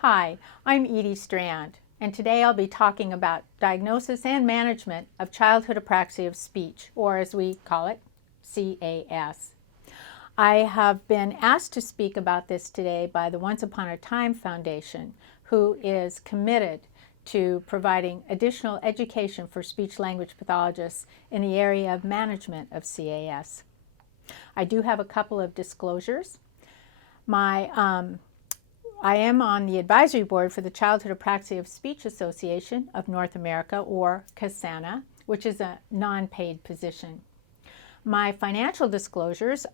Hi, I'm Edy Strand, and today I'll be talking about diagnosis and management of childhood apraxia of speech, or as we call it, CAS. I have been asked to speak about this today by the Once Upon a Time Foundation, who is committed to providing additional education for speech-language pathologists in the area of management of CAS. I do have a couple of disclosures. I am on the advisory board for the Childhood Apraxia of Speech Association of North America, or CAS, which is a non-paid position. My financial disclosures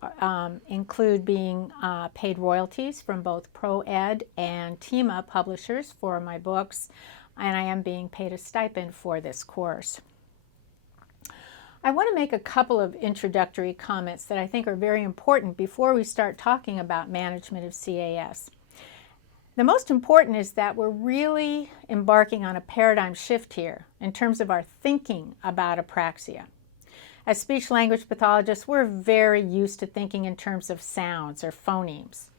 include being paid royalties from both ProEd and TEMA publishers for my books, and I am being paid a stipend for this course. I want to make a couple of introductory comments that I think are very important before we start talking about management of CAS. The most important is that we're really embarking on a paradigm shift here in terms of our thinking about apraxia. As speech-language pathologists, we're very used to thinking in terms of sounds or phonemes.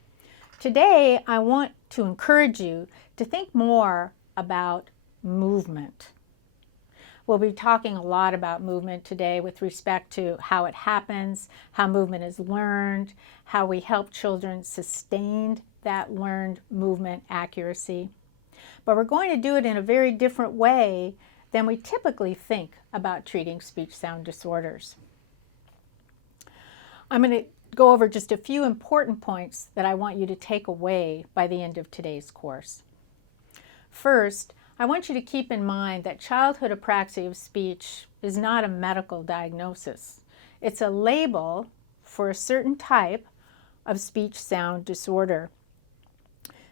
Today, I want to encourage you to think more about movement. We'll be talking a lot about movement today with respect to how it happens, how movement is learned, how we help children sustain that learned movement accuracy. But we're going to do it in a very different way than we typically think about treating speech sound disorders. I'm going to go over just a few important points that I want you to take away by the end of today's course. First, I want you to keep in mind that childhood apraxia of speech is not a medical diagnosis. It's a label for a certain type of speech sound disorder.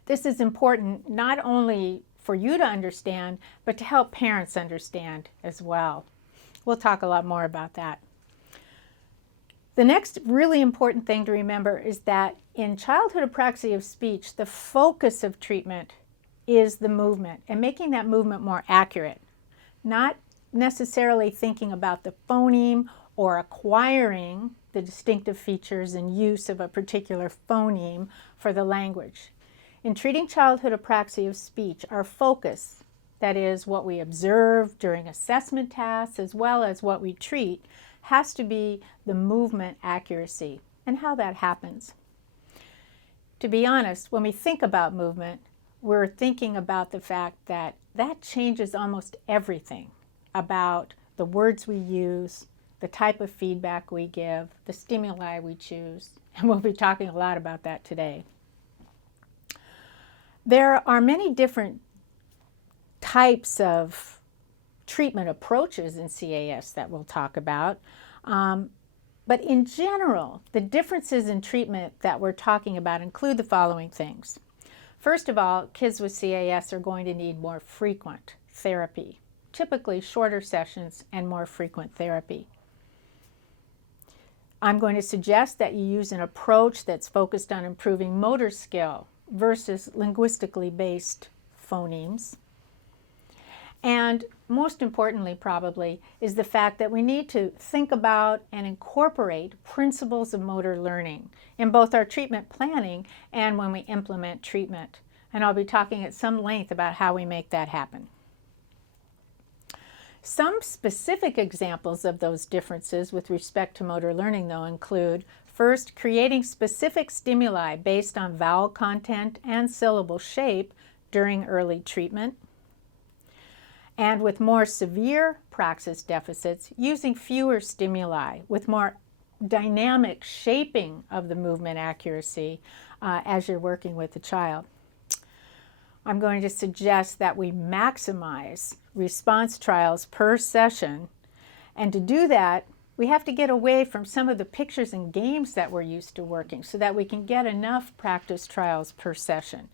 This is important not only for you to understand, but to help parents understand as well. We'll talk a lot more about that. The next really important thing to remember is that in childhood apraxia of speech, the focus of treatment is the movement and making that movement more accurate, not necessarily thinking about the phoneme or acquiring the distinctive features and use of a particular phoneme for the language. In treating childhood apraxia of speech, our focus, that is what we observe during assessment tasks as well as what we treat, has to be the movement accuracy and how that happens. To be honest, when we think about movement, we're thinking about the fact that that changes almost everything about the words we use, the type of feedback we give, the stimuli we choose, and we'll be talking a lot about that today. There are many different types of treatment approaches in CAS that we'll talk about, but in general, the differences in treatment that we're talking about include the following things. First of all, kids with CAS are going to need more frequent therapy, typically shorter sessions and more frequent therapy. I'm going to suggest that you use an approach that's focused on improving motor skill versus linguistically based phonemes. And most importantly, probably, is the fact that we need to think about and incorporate principles of motor learning in both our treatment planning and when we implement treatment. And I'll be talking at some length about how we make that happen. Some specific examples of those differences with respect to motor learning, though, include first, creating specific stimuli based on vowel content and syllable shape during early treatment. And with more severe praxis deficits, using fewer stimuli with more dynamic shaping of the movement accuracy as you're working with the child. I'm going to suggest that we maximize response trials per session, and to do that, we have to get away from some of the pictures and games that we're used to working so that we can get enough practice trials per session.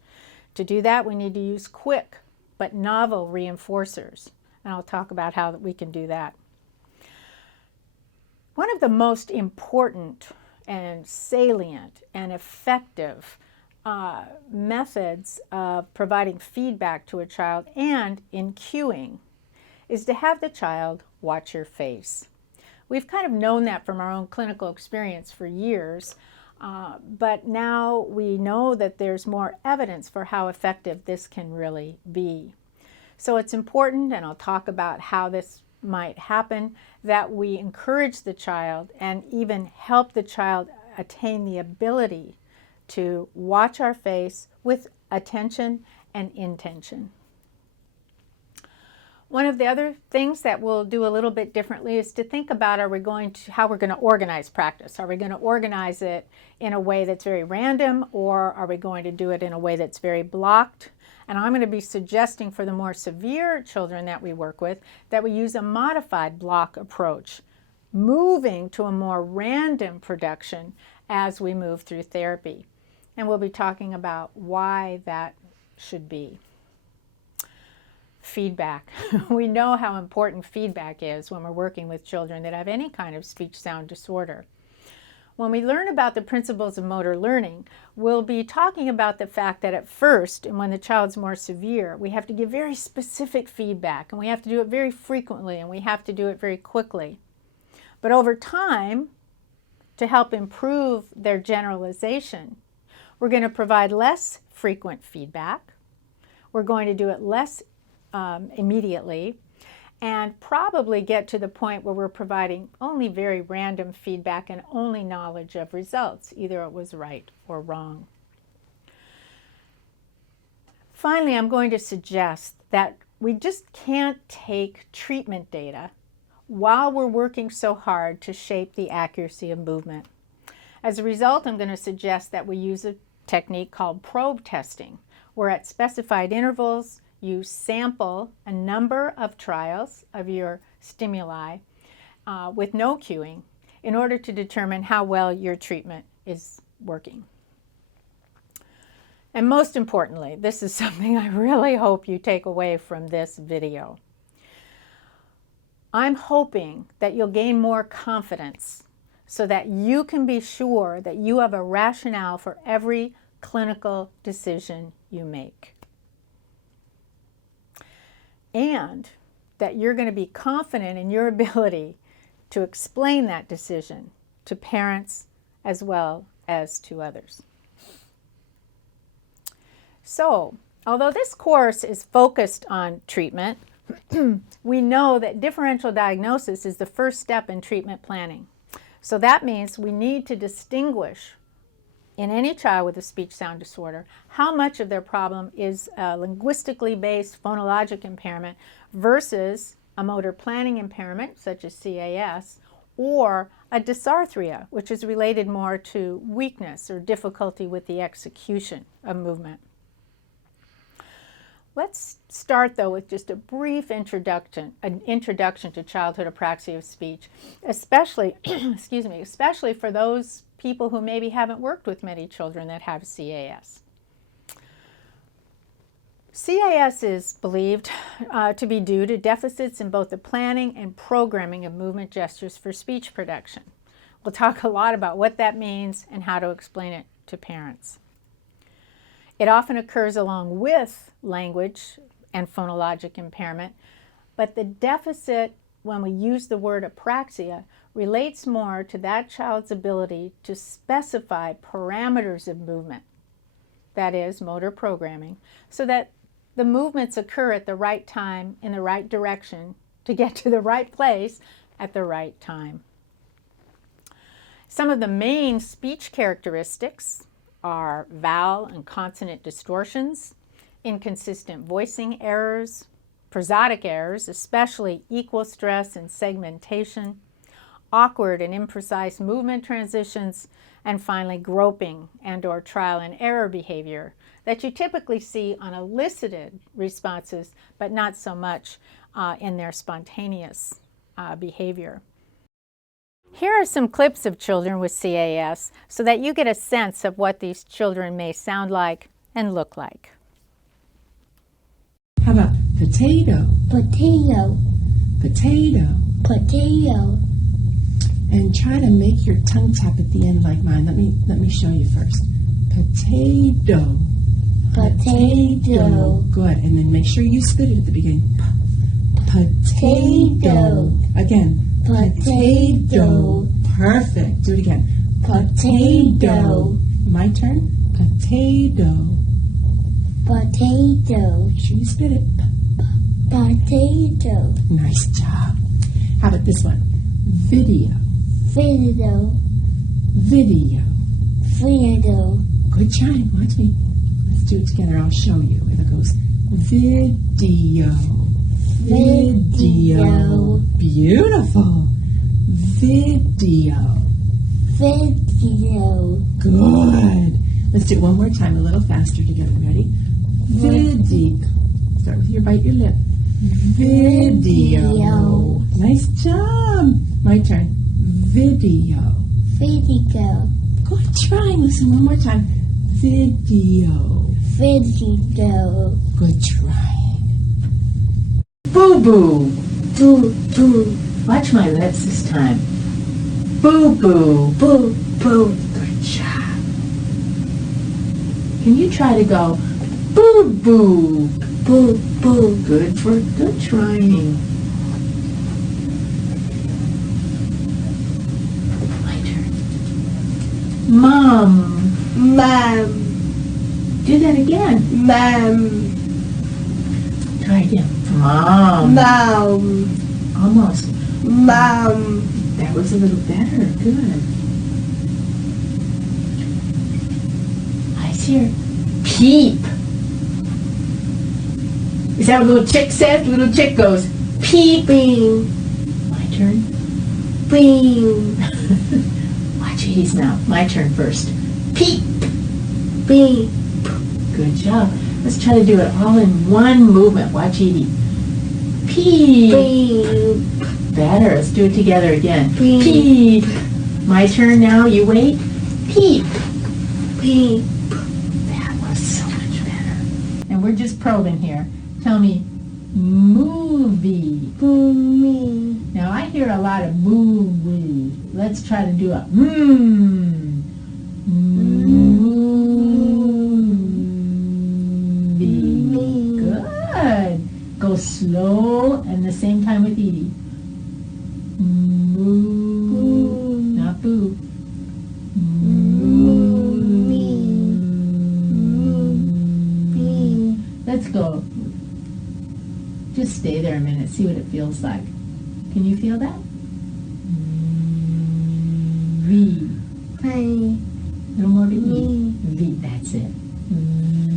To do that, we need to use quick but novel reinforcers, and I'll talk about how we can do that. One of the most important and salient and effective methods of providing feedback to a child and in cueing is to have the child watch your face. We've kind of known that from our own clinical experience for years, But now we know that there's more evidence for how effective this can really be. So it's important, and I'll talk about how this might happen, that we encourage the child and even help the child attain the ability to watch our face with attention and intention. One of the other things that we'll do a little bit differently is to think about how we're going to organize practice. Are we going to organize it in a way that's very random, or are we going to do it in a way that's very blocked? And I'm going to be suggesting for the more severe children that we work with that we use a modified block approach, moving to a more random production as we move through therapy. And we'll be talking about why that should be. Feedback. We know how important feedback is when we're working with children that have any kind of speech-sound disorder. When we learn about the principles of motor learning, we'll be talking about the fact that at first, and when the child's more severe, we have to give very specific feedback, and we have to do it very frequently, and we have to do it very quickly. But over time, to help improve their generalization, we're going to provide less frequent feedback. We're going to do it less immediately, and probably get to the point where we're providing only very random feedback and only knowledge of results, either it was right or wrong. Finally, I'm going to suggest that we just can't take treatment data while we're working so hard to shape the accuracy of movement. As a result, I'm going to suggest that we use a technique called probe testing, where at specified intervals, you sample a number of trials of your stimuli with no cueing in order to determine how well your treatment is working. And most importantly, this is something I really hope you take away from this video. I'm hoping that you'll gain more confidence so that you can be sure that you have a rationale for every clinical decision you make. And that you're going to be confident in your ability to explain that decision to parents as well as to others. So, although this course is focused on treatment, we know that differential diagnosis is the first step in treatment planning. So that means we need to distinguish in any child with a speech-sound disorder how much of their problem is a linguistically based phonologic impairment versus a motor planning impairment, such as CAS, or a dysarthria, which is related more to weakness or difficulty with the execution of movement. Let's start, though, with just a brief introduction to childhood apraxia of speech, especially, especially for those people who maybe haven't worked with many children that have CAS. CAS is believed to be due to deficits in both the planning and programming of movement gestures for speech production. We'll talk a lot about what that means and how to explain it to parents. It often occurs along with language and phonologic impairment, but the deficit, when we use the word apraxia, relates more to that child's ability to specify parameters of movement, that is, motor programming, so that the movements occur at the right time in the right direction to get to the right place at the right time. Some of the main speech characteristics are vowel and consonant distortions, inconsistent voicing errors, prosodic errors, especially equal stress and segmentation, awkward and imprecise movement transitions, and finally groping and/or trial and error behavior that you typically see on elicited responses, but not so much in their spontaneous behavior. Here are some clips of children with CAS so that you get a sense of what these children may sound like and look like. How about potato? Potato, Potato. potato, And try to make your tongue tap at the end like mine. Let me show you first. Potato. potato, Good. And then make sure you spit it at the beginning. Potato. Again. potato, Perfect. Do it again. Potato. My turn. Potato. Potato. Make sure you spit it. Potato. Nice job. How about this one? Video. Video. Video. Video. Good try. Watch me. Let's do it together. I'll show you. And it goes video. Video. Beautiful. Video. Video. Good. Let's do it one more time, a little faster together. Ready? Video. Start with your bite your lip. Video. Nice job. My turn. Video. Video. Good try. Listen one more time. Video. Video. Good trying. Boo boo. Boo boo. Watch my lips this time. Boo boo. Boo boo. Good job. Can you try to go boo boo? Boo boo. Good trying. My turn. Mom. Mom. Do that again. Mom. Try again. Mom. Mom. Almost. Mom. That was a little better. Good. Eyes here. Peep. Is that what little chick says? Little chick goes, peeping. My turn. Beam. Watch Edy's mouth. My turn first. Peep. Beam. Good job. Let's try to do it all in one movement. Watch Edy. Peep. Beam. Better. Let's do it together again. Peep. Peep. My turn now. You wait. Peep. Beam. That was so much better. And we're just probing here. Tell me, movie. Boomy. Now I hear a lot of movie. Let's try to do a movie. Good. Go slow and the same time with Edy. Moo. Not boo. Let's go. Just stay there a minute, see what it feels like. Can you feel that? V. Play. A little more of an E. V, that's it.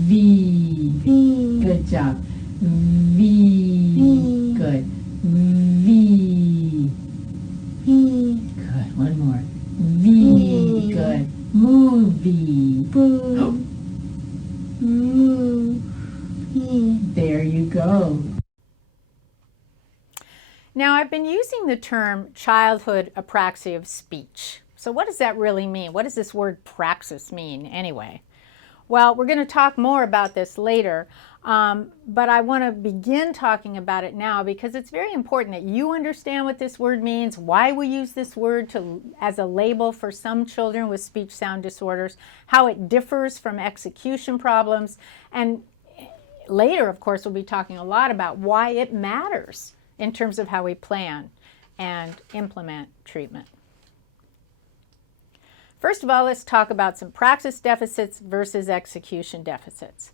V. V. Good job. V. Good. V. V. Good. One more. V. Good. Movie. Boo. Moo. There you go. Now, I've been using the term childhood apraxia of speech. So what does that really mean? What does this word praxis mean anyway? Well, we're going to talk more about this later, but I want to begin talking about it now because it's very important that you understand what this word means, why we use this word as a label for some children with speech sound disorders, how it differs from execution problems, and later, of course, we'll be talking a lot about why it matters in terms of how we plan and implement treatment. First of all, let's talk about some praxis deficits versus execution deficits.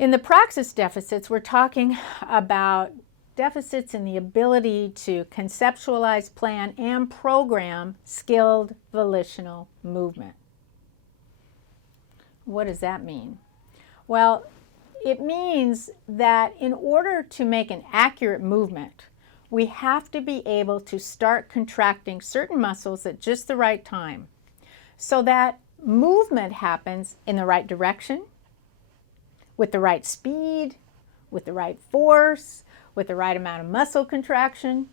In the praxis deficits, we're talking about deficits in the ability to conceptualize, plan, and program skilled volitional movement. What does that mean? Well, it means that in order to make an accurate movement, we have to be able to start contracting certain muscles at just the right time so that movement happens in the right direction, with the right speed, with the right force, with the right amount of muscle contraction.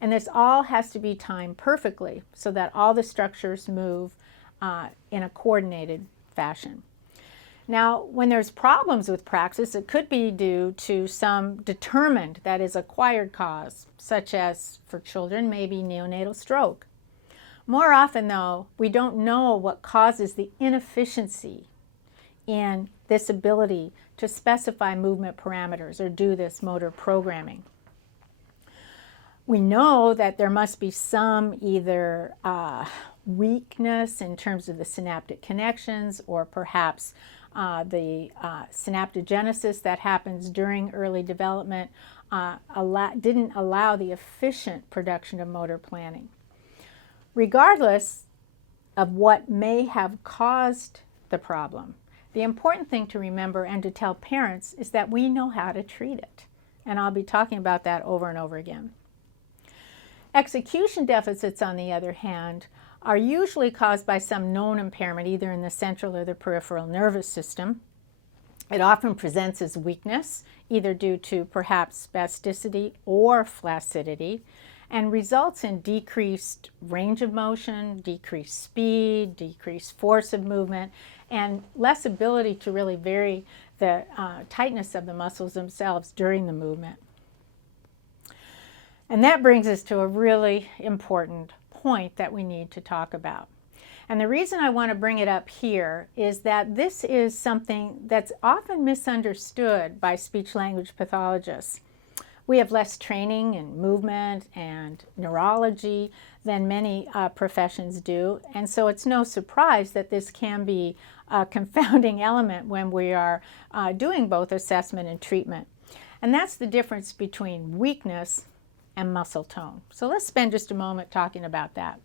And this all has to be timed perfectly so that all the structures move in a coordinated fashion. Now, when there's problems with praxis, it could be due to some determined, that is, acquired cause, such as, for children, maybe neonatal stroke. More often, though, we don't know what causes the inefficiency in this ability to specify movement parameters or do this motor programming. We know that there must be some either weakness in terms of the synaptic connections, or perhaps the synaptogenesis that happens during early development didn't allow the efficient production of motor planning. Regardless of what may have caused the problem, the important thing to remember and to tell parents is that we know how to treat it. And I'll be talking about that over and over again. Execution deficits, on the other hand, are usually caused by some known impairment, either in the central or the peripheral nervous system. It often presents as weakness, either due to perhaps spasticity or flaccidity, and results in decreased range of motion, decreased speed, decreased force of movement, and less ability to really vary the tightness of the muscles themselves during the movement. And that brings us to a really important point that we need to talk about. And the reason I want to bring it up here is that this is something that's often misunderstood by speech-language pathologists. We have less training in movement and neurology than many professions do, and so it's no surprise that this can be a confounding element when we are doing both assessment and treatment. And that's the difference between weakness and muscle tone. So let's spend just a moment talking about that.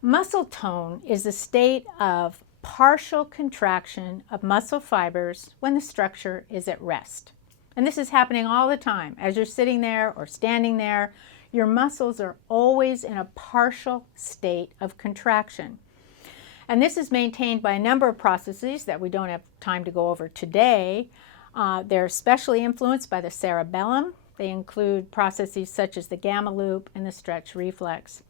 Muscle tone is a state of partial contraction of muscle fibers when the structure is at rest. And this is happening all the time. As you're sitting there or standing there, your muscles are always in a partial state of contraction. And this is maintained by a number of processes that we don't have time to go over today. They're especially influenced by the cerebellum. They include processes such as the gamma loop and the stretch reflex.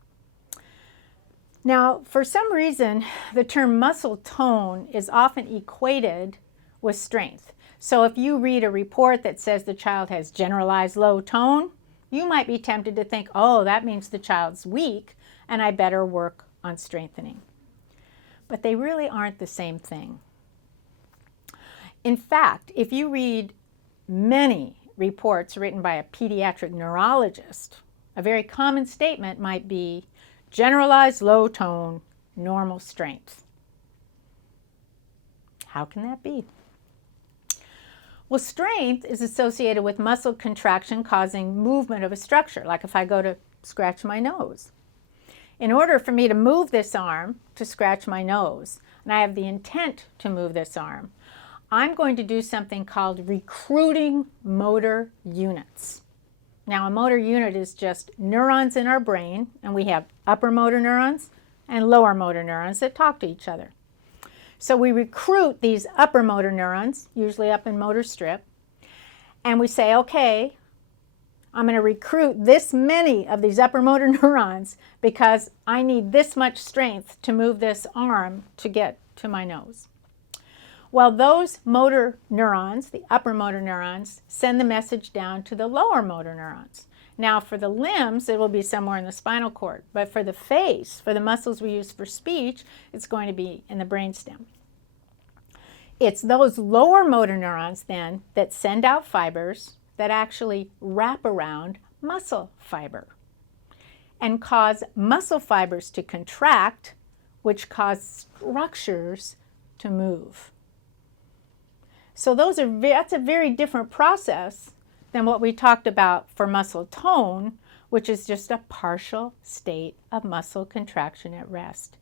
Now, for some reason, the term muscle tone is often equated with strength. So if you read a report that says the child has generalized low tone, you might be tempted to think, oh, that means the child's weak and I better work on strengthening. But they really aren't the same thing. In fact, if you read many reports written by a pediatric neurologist, a very common statement might be generalized low tone, normal strength. How can that be? Well, strength is associated with muscle contraction causing movement of a structure, like if I go to scratch my nose. In order for me to move this arm to scratch my nose, and I have the intent to move this arm, I'm going to do something called recruiting motor units. Now, a motor unit is just neurons in our brain, and we have upper motor neurons and lower motor neurons that talk to each other. So we recruit these upper motor neurons, usually up in motor strip, and we say, okay, I'm going to recruit this many of these upper motor neurons because I need this much strength to move this arm to get to my nose. Well, those motor neurons, the upper motor neurons, send the message down to the lower motor neurons. Now, for the limbs, it will be somewhere in the spinal cord, but for the face, for the muscles we use for speech, it's going to be in the brainstem. It's those lower motor neurons then that send out fibers that actually wrap around muscle fiber and cause muscle fibers to contract, which cause structures to move. So that's a very different process than what we talked about for muscle tone, which is just a partial state of muscle contraction at rest.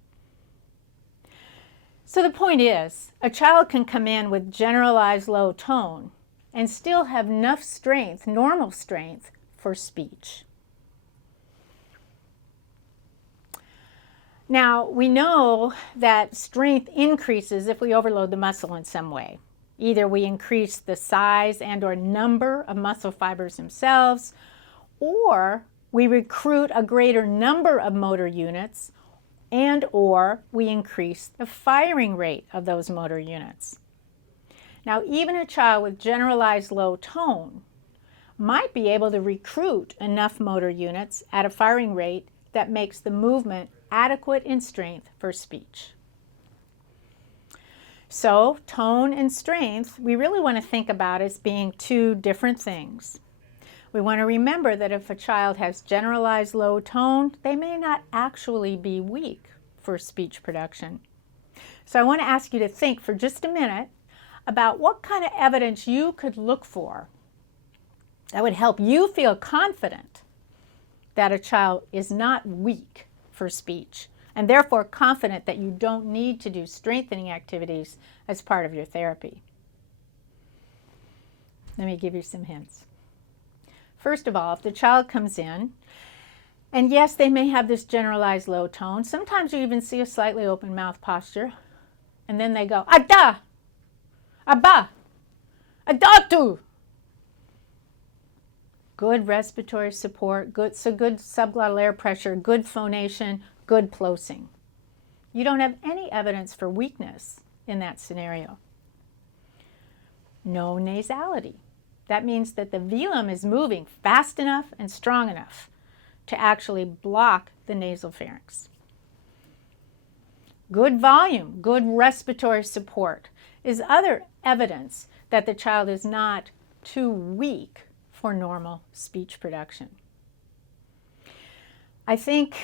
So the point is, a child can come in with generalized low tone and still have enough strength, normal strength, for speech. Now, we know that strength increases if we overload the muscle in some way. Either we increase the size and or number of muscle fibers themselves, or we recruit a greater number of motor units, and or we increase the firing rate of those motor units. Now, even a child with generalized low tone might be able to recruit enough motor units at a firing rate that makes the movement adequate in strength for speech. So, tone and strength, we really want to think about as being two different things. We want to remember that if a child has generalized low tone, they may not actually be weak for speech production. So I want to ask you to think for just a minute about what kind of evidence you could look for that would help you feel confident that a child is not weak for speech, and therefore confident that you don't need to do strengthening activities as part of your therapy. Let me give you some hints. First of all, if the child comes in, and yes, they may have this generalized low tone, sometimes you even see a slightly open mouth posture, and then they go, ada, aba, adatu. Good respiratory support, good subglottal air pressure, good phonation, good plosing. You don't have any evidence for weakness in that scenario. No nasality. That means that the velum is moving fast enough and strong enough to actually block the nasal pharynx. Good volume, good respiratory support is other evidence that the child is not too weak for normal speech production. I think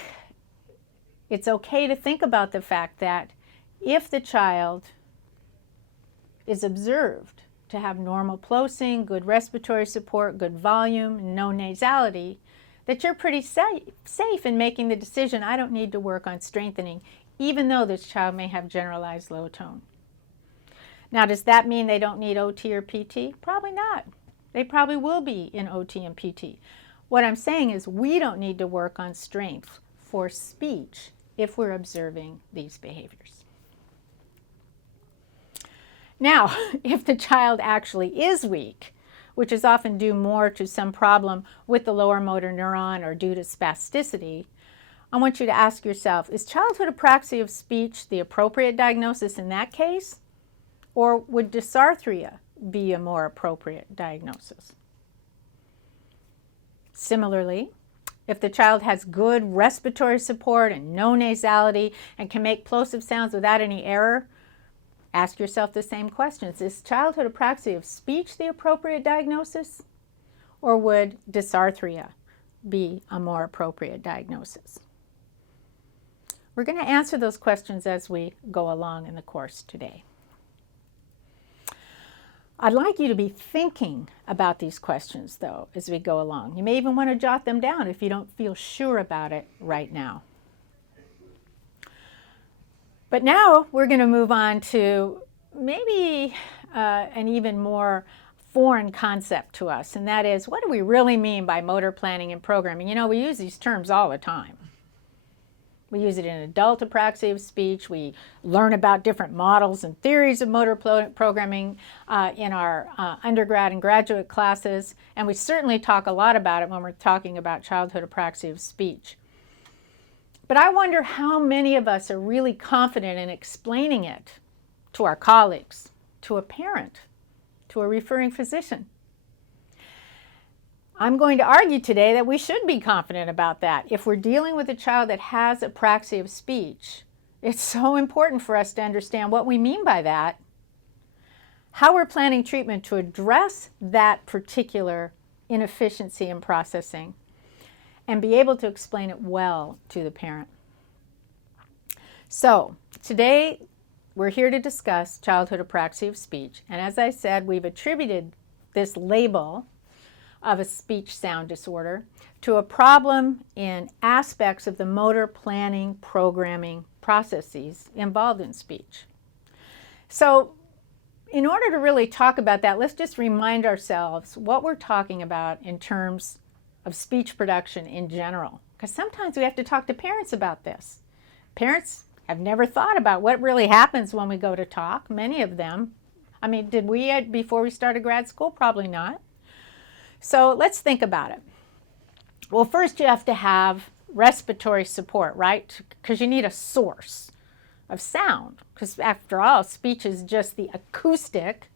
it's okay to think about the fact that if the child is observed to have normal plosing, good respiratory support, good volume, no nasality, that you're pretty safe in making the decision, I don't need to work on strengthening, even though this child may have generalized low tone. Now, does that mean they don't need OT or PT? Probably not. They probably will be in OT and PT. What I'm saying is we don't need to work on strength for speech if we're observing these behaviors. Now, if the child actually is weak, which is often due more to some problem with the lower motor neuron or due to spasticity, I want you to ask yourself, is childhood apraxia of speech the appropriate diagnosis in that case? Or would dysarthria be a more appropriate diagnosis? Similarly, if the child has good respiratory support and no nasality and can make plosive sounds without any error, ask yourself the same questions. Is childhood apraxia of speech the appropriate diagnosis? Or would dysarthria be a more appropriate diagnosis? We're going to answer those questions as we go along in the course today. I'd like you to be thinking about these questions, though, as we go along. You may even want to jot them down if you don't feel sure about it right now. But now we're going to move on to maybe an even more foreign concept to us, and that is, what do we really mean by motor planning and programming? You know, we use these terms all the time. We use it in adult apraxia of speech. We learn about different models and theories of motor programming in our undergrad and graduate classes, and we certainly talk a lot about it when we're talking about childhood apraxia of speech. But I wonder how many of us are really confident in explaining it to our colleagues, to a parent, to a referring physician. I'm going to argue today that we should be confident about that. If we're dealing with a child that has apraxia of speech, it's so important for us to understand what we mean by that, how we're planning treatment to address that particular inefficiency in processing, and be able to explain it well to the parent. So today we're here to discuss childhood apraxia of speech, and as I said, we've attributed this label of a speech sound disorder to a problem in aspects of the motor planning programming processes involved in speech. So in order to really talk about that, let's just remind ourselves what we're talking about in terms of speech production in general, because sometimes we have to talk to parents about this. Parents have never thought about what really happens when we go to talk, many of them. I mean, did we before we started grad school? Probably not. So let's think about it. Well, first you have to have respiratory support, right? Because you need a source of sound. Because after all, speech is just the acoustic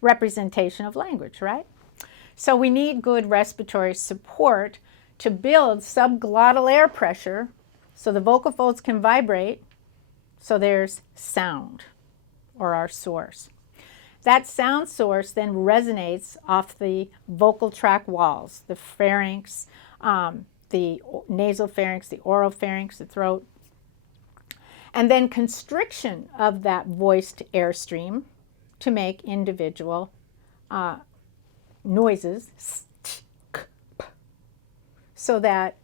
representation of language, right? So we need good respiratory support to build subglottal air pressure so the vocal folds can vibrate, so there's sound, or our source. That sound source then resonates off the vocal tract walls, the pharynx, the nasal pharynx, the oropharynx, the throat. and then constriction of that voiced airstream to make individual noises, so that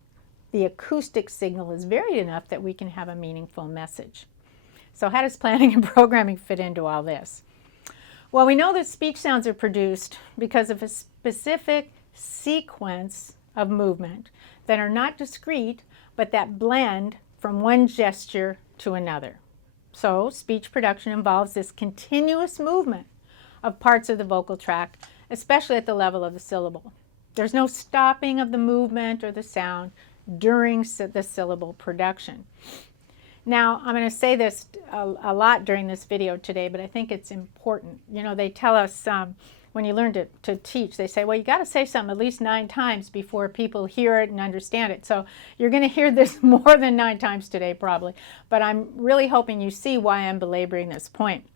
the acoustic signal is varied enough that we can have a meaningful message. So how does planning and programming fit into all this? Well, we know that speech sounds are produced because of a specific sequence of movement that are not discrete, but that blend from one gesture to another. So speech production involves this continuous movement of parts of the vocal tract, especially at the level of the syllable. There's no stopping of the movement or the sound during the syllable production. Now, I'm going to say this a lot during this video today, but I think it's important. You know, they tell us when you learn to teach, they say, well, you got to say something at least 9 times before people hear it and understand it. So you're going to hear this more than 9 times today, probably. But I'm really hoping you see why I'm belaboring this point.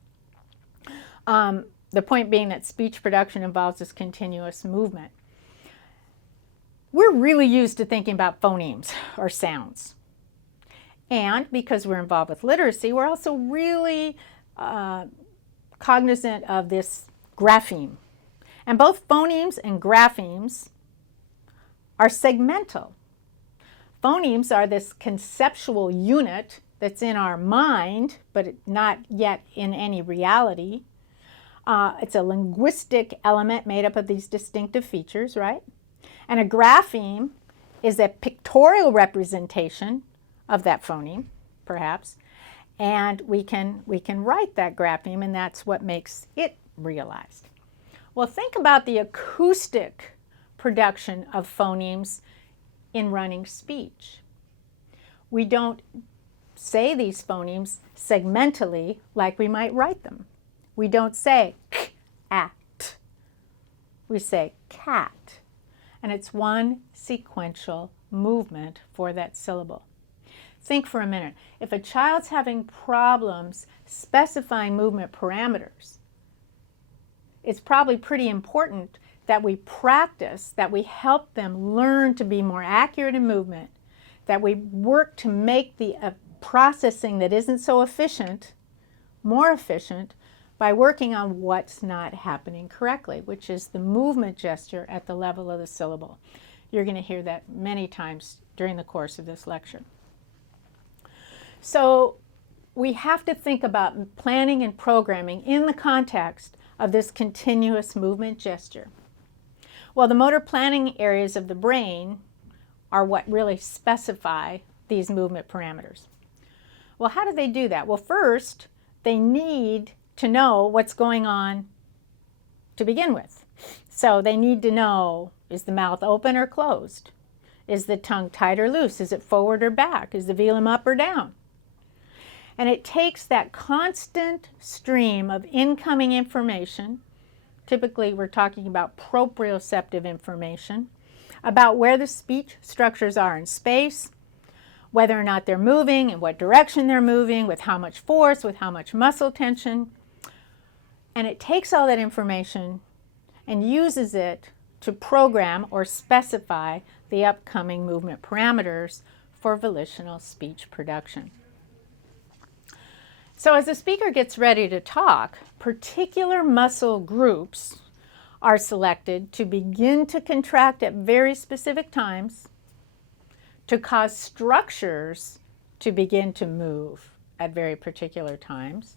The point being that speech production involves this continuous movement. We're really used to thinking about phonemes or sounds. And because we're involved with literacy, we're also really cognizant of this grapheme. And both phonemes and graphemes are segmental. Phonemes are this conceptual unit that's in our mind, but not yet in any reality. It's a linguistic element made up of these distinctive features, right? And a grapheme is a pictorial representation of that phoneme, perhaps, and we can write that grapheme, and that's what makes it realized. Well, think about the acoustic production of phonemes in running speech. We don't say these phonemes segmentally like we might write them. We don't say k-at. We say cat. And it's one sequential movement for that syllable. Think for a minute. If a child's having problems specifying movement parameters, it's probably pretty important that we practice, that we help them learn to be more accurate in movement, that we work to make the processing that isn't so efficient more efficient by working on what's not happening correctly, which is the movement gesture at the level of the syllable. You're going to hear that many times during the course of this lecture. So we have to think about planning and programming in the context of this continuous movement gesture. Well, the motor planning areas of the brain are what really specify these movement parameters. Well, how do they do that? Well, first, they need to know what's going on to begin with. So they need to know, is the mouth open or closed? Is the tongue tight or loose? Is it forward or back? Is the velum up or down? And it takes that constant stream of incoming information, typically we're talking about proprioceptive information, about where the speech structures are in space, whether or not they're moving, in what direction they're moving, with how much force, with how much muscle tension. And it takes all that information and uses it to program or specify the upcoming movement parameters for volitional speech production. So as the speaker gets ready to talk, particular muscle groups are selected to begin to contract at very specific times to cause structures to begin to move at very particular times,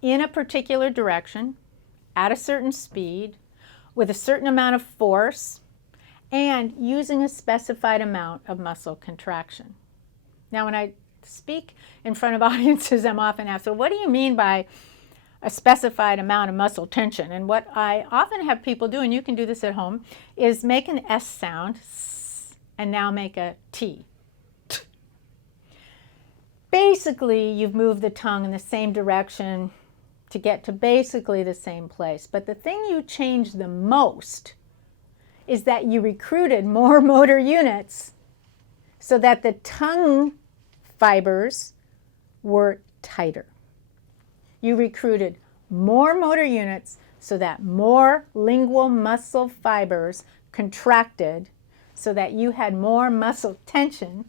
in a particular direction, at a certain speed, with a certain amount of force, and using a specified amount of muscle contraction. Now, when I speak in front of audiences, I'm often asked, so what do you mean by a specified amount of muscle tension? And what I often have people do, and you can do this at home, is make an S sound, and now make a T. Basically, you've moved the tongue in the same direction to get to basically the same place. But the thing you changed the most is that you recruited more motor units so that the tongue fibers were tighter. You recruited more motor units so that more lingual muscle fibers contracted so that you had more muscle tension,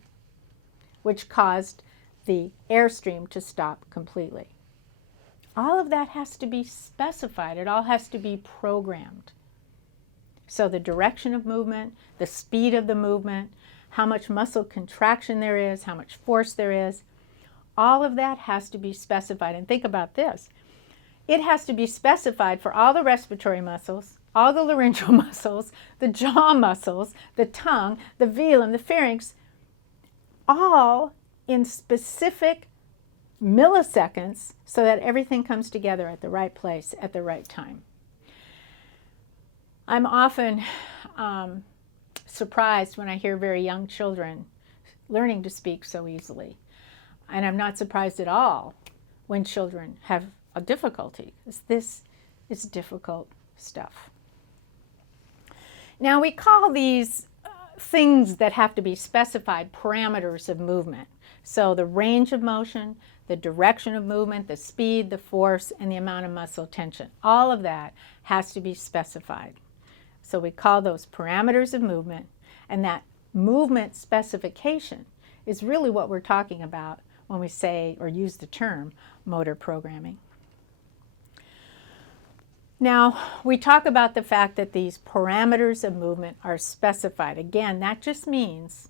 which caused the airstream to stop completely. All of that has to be specified. It all has to be programmed. So the direction of movement, the speed of the movement, how much muscle contraction there is, how much force there is, all of that has to be specified. And think about this. It has to be specified for all the respiratory muscles, all the laryngeal muscles, the jaw muscles, the tongue, the velum, the pharynx, all in specific milliseconds so that everything comes together at the right place at the right time. I'm often surprised when I hear very young children learning to speak so easily. And I'm not surprised at all when children have a difficulty, because this is difficult stuff. Now we call these things that have to be specified parameters of movement. So the range of motion, the direction of movement, the speed, the force, and the amount of muscle tension. All of that has to be specified. So we call those parameters of movement, and that movement specification is really what we're talking about when we say or use the term motor programming. Now, we talk about the fact that these parameters of movement are specified. Again, that just means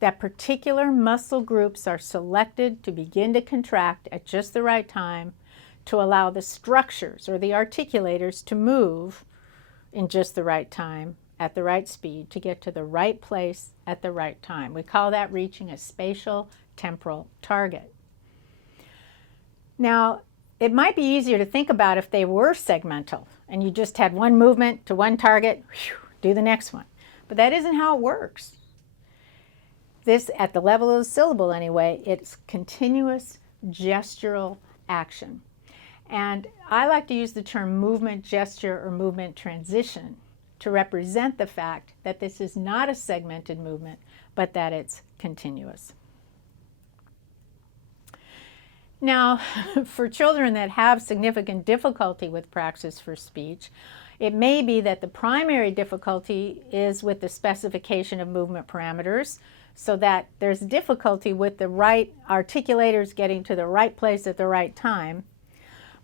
that particular muscle groups are selected to begin to contract at just the right time to allow the structures or the articulators to move in just the right time, at the right speed, to get to the right place at the right time. We call that reaching a spatial temporal target. Now, it might be easier to think about if they were segmental and you just had one movement to one target, whew, do the next one. But that isn't how it works. This, at the level of the syllable anyway, it's continuous gestural action. And I like to use the term movement gesture or movement transition to represent the fact that this is not a segmented movement, but that it's continuous. Now, for children that have significant difficulty with praxis for speech, it may be that the primary difficulty is with the specification of movement parameters, so that there's difficulty with the right articulators getting to the right place at the right time.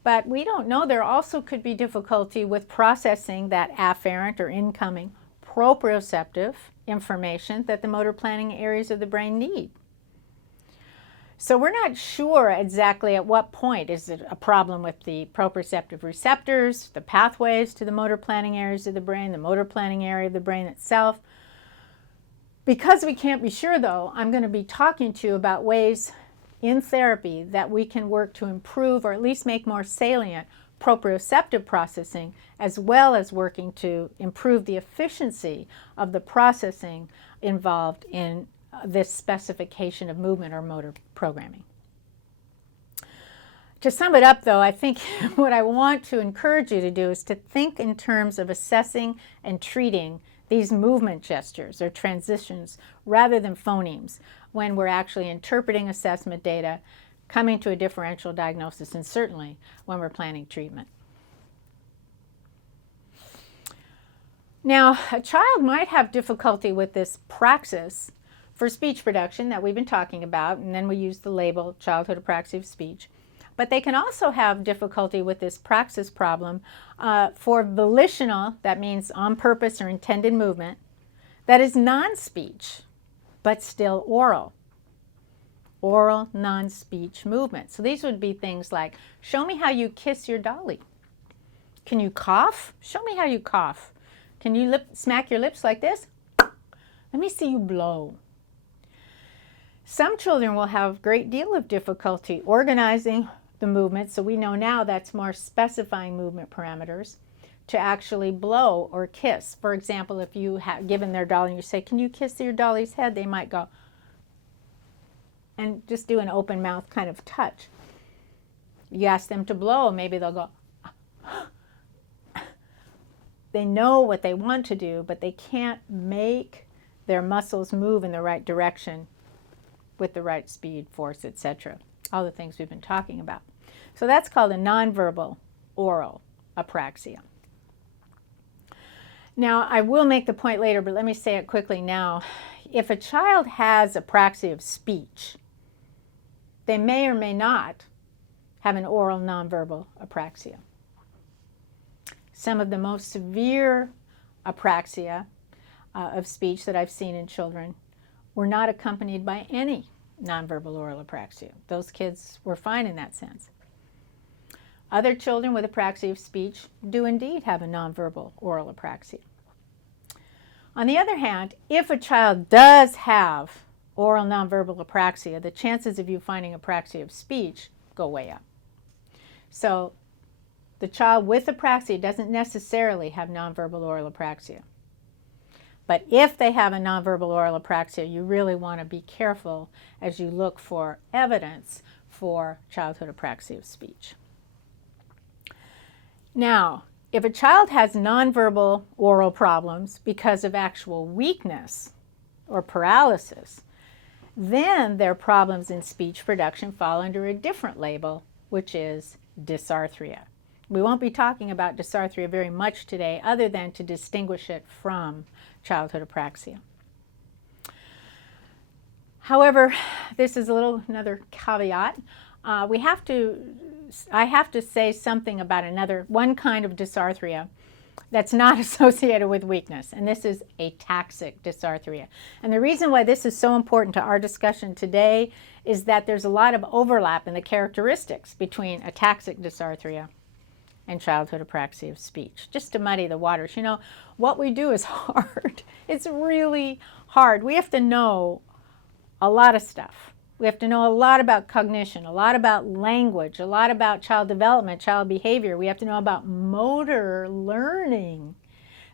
But we don't know, there also could be difficulty with processing that afferent or incoming proprioceptive information that the motor planning areas of the brain need. So we're not sure exactly at what point is it a problem with the proprioceptive receptors, the pathways to the motor planning areas of the brain, the motor planning area of the brain itself. Because we can't be sure though, I'm going to be talking to you about ways in therapy that we can work to improve or at least make more salient proprioceptive processing, as well as working to improve the efficiency of the processing involved in this specification of movement or motor programming. To sum it up though, I think what I want to encourage you to do is to think in terms of assessing and treating these movement gestures or transitions rather than phonemes when we're actually interpreting assessment data, coming to a differential diagnosis, and certainly when we're planning treatment. Now, a child might have difficulty with this praxis for speech production that we've been talking about, and then we use the label childhood apraxia of speech. But they can also have difficulty with this praxis problem for volitional, that means on purpose or intended movement, that is non-speech, but still oral. Oral, non-speech movement. So these would be things like, show me how you kiss your dolly. Can you cough? Show me how you cough. Can you smack your lips like this? Let me see you blow. Some children will have a great deal of difficulty organizing the movement, so we know now that's more specifying movement parameters to actually blow or kiss. For example, if you have given their dolly and you say, can you kiss your dolly's head? They might go, and just do an open mouth kind of touch. You ask them to blow, maybe they'll go, they know what they want to do, but they can't make their muscles move in the right direction with the right speed, force, etc. All the things we've been talking about. So that's called a nonverbal oral apraxia. Now, I will make the point later, but let me say it quickly now. If a child has apraxia of speech, they may or may not have an oral nonverbal apraxia. Some of the most severe apraxia of speech that I've seen in children were not accompanied by any nonverbal oral apraxia. Those kids were fine in that sense. Other children with apraxia of speech do indeed have a nonverbal oral apraxia. On the other hand, if a child does have oral nonverbal apraxia, the chances of you finding apraxia of speech go way up. So the child with apraxia doesn't necessarily have nonverbal oral apraxia. But if they have a nonverbal oral apraxia, you really want to be careful as you look for evidence for childhood apraxia of speech. Now, if a child has nonverbal oral problems because of actual weakness or paralysis, then their problems in speech production fall under a different label, which is dysarthria. We won't be talking about dysarthria very much today, other than to distinguish it from childhood apraxia. However, this is another caveat. I have to say something about one kind of dysarthria that's not associated with weakness, and this is ataxic dysarthria. And the reason why this is so important to our discussion today is that there's a lot of overlap in the characteristics between ataxic dysarthria and childhood apraxia of speech, just to muddy the waters. You know, what we do is hard. It's really hard. We have to know a lot of stuff. We have to know a lot about cognition, a lot about language, a lot about child development, child behavior. We have to know about motor learning.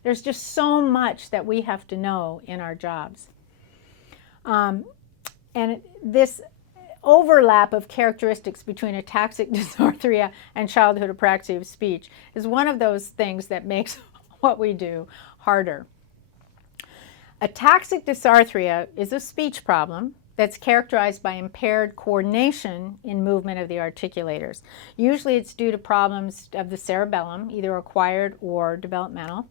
There's just so much that we have to know in our jobs. And this overlap of characteristics between ataxic dysarthria and childhood apraxia of speech is one of those things that makes what we do harder. Ataxic dysarthria is a speech problem that's characterized by impaired coordination in movement of the articulators. Usually it's due to problems of the cerebellum, either acquired or developmental.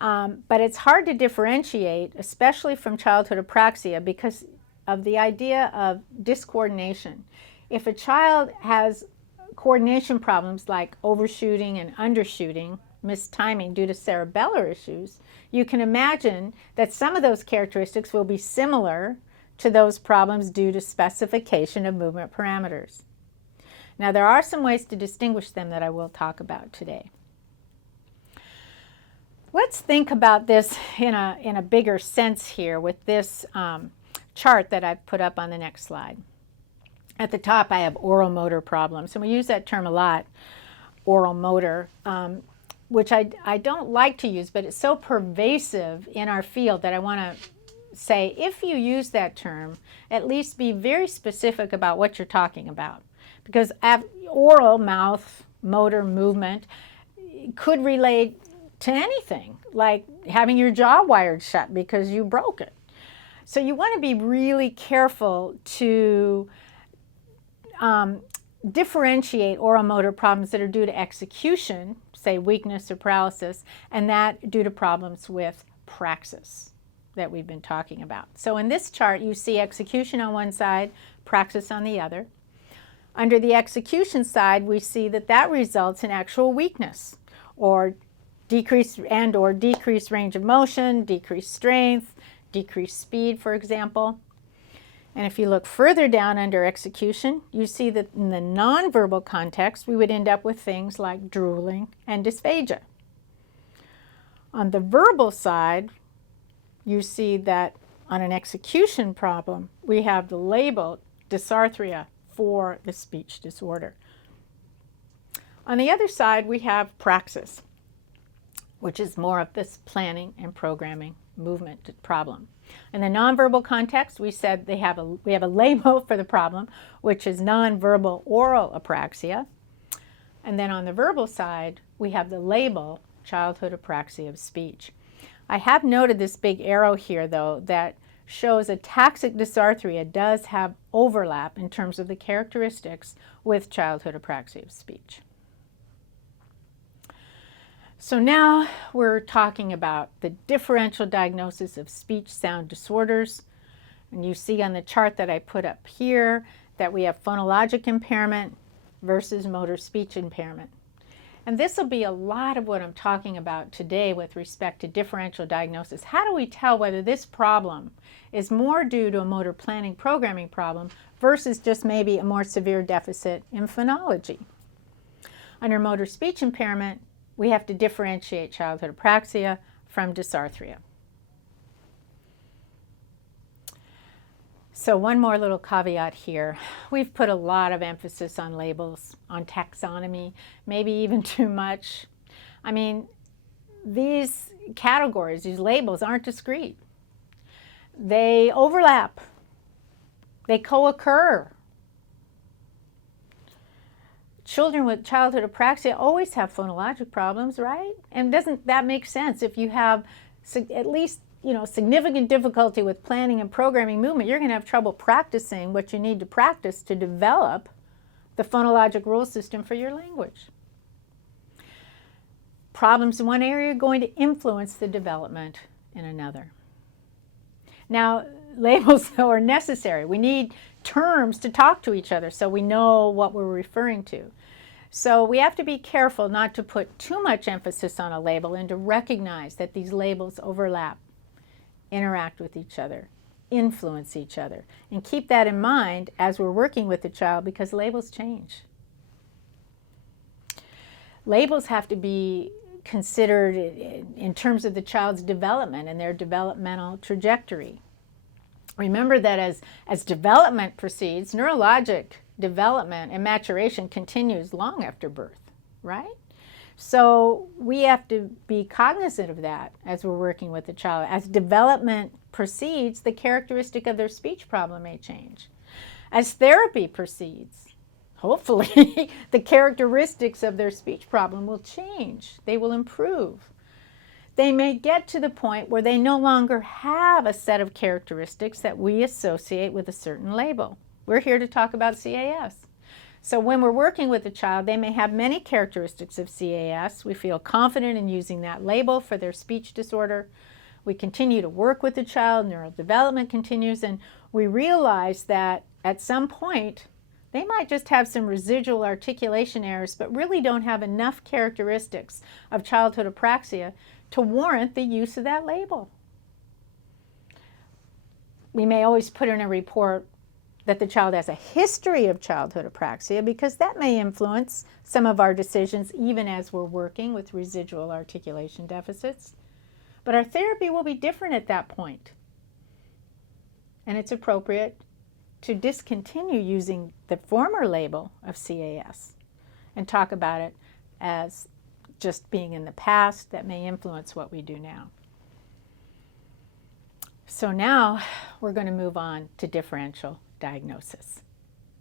But it's hard to differentiate, especially from childhood apraxia, because of the idea of discoordination. If a child has coordination problems like overshooting and undershooting, mistiming due to cerebellar issues, you can imagine that some of those characteristics will be similar to those problems due to specification of movement parameters. Now, there are some ways to distinguish them that I will talk about today. Let's think about this in a bigger sense here with this chart that I've put up on the next slide. At the top, I have oral motor problems, and we use that term a lot, oral motor, which I don't like to use, but it's so pervasive in our field that I want to say, if you use that term, at least be very specific about what you're talking about. Because oral, mouth, motor, movement could relate to anything, like having your jaw wired shut because you broke it. So you want to be really careful to differentiate oral motor problems that are due to execution, say weakness or paralysis, and that due to problems with praxis that we've been talking about. So in this chart, you see execution on one side, praxis on the other. Under the execution side, we see that results in actual weakness, or decreased range of motion, decreased strength, decreased speed, for example. And if you look further down under execution, you see that in the nonverbal context, we would end up with things like drooling and dysphagia. On the verbal side, you see that on an execution problem, we have the label dysarthria for the speech disorder. On the other side, we have praxis, which is more of this planning and programming movement problem. In the nonverbal context, we said we have a label for the problem, which is nonverbal oral apraxia. And then on the verbal side, we have the label childhood apraxia of speech. I have noted this big arrow here, though, that shows ataxic dysarthria does have overlap in terms of the characteristics with childhood apraxia of speech. So now we're talking about the differential diagnosis of speech sound disorders. And you see on the chart that I put up here that we have phonologic impairment versus motor speech impairment. And this will be a lot of what I'm talking about today with respect to differential diagnosis. How do we tell whether this problem is more due to a motor planning programming problem versus just maybe a more severe deficit in phonology? Under motor speech impairment, we have to differentiate childhood apraxia from dysarthria. So one more little caveat here. We've put a lot of emphasis on labels, on taxonomy, maybe even too much. I mean, these categories, these labels aren't discrete. They overlap. They co-occur. Children with childhood apraxia always have phonologic problems, right? And doesn't that make sense? If you have at least significant difficulty with planning and programming movement, you're going to have trouble practicing what you need to practice to develop the phonologic rule system for your language. Problems in one area are going to influence the development in another. Now, labels, though, are necessary. We need terms to talk to each other so we know what we're referring to. So we have to be careful not to put too much emphasis on a label and to recognize that these labels overlap, interact with each other, influence each other. And keep that in mind as we're working with the child, because labels change. Labels have to be considered in terms of the child's development and their developmental trajectory. Remember that as development proceeds, neurologic development and maturation continues long after birth, right? So we have to be cognizant of that as we're working with the child. As development proceeds, the characteristic of their speech problem may change. As therapy proceeds, hopefully the characteristics of their speech problem will change. They will improve. They may get to the point where they no longer have a set of characteristics that we associate with a certain label. We're here to talk about CAS. So when we're working with a child, they may have many characteristics of CAS. We feel confident in using that label for their speech disorder. We continue to work with the child, neural development continues, and we realize that at some point, they might just have some residual articulation errors, but really don't have enough characteristics of childhood apraxia to warrant the use of that label. We may always put in a report that the child has a history of childhood apraxia, because that may influence some of our decisions even as we're working with residual articulation deficits. But our therapy will be different at that point. And it's appropriate to discontinue using the former label of CAS and talk about it as just being in the past that may influence what we do now. So now we're going to move on to differential diagnosis.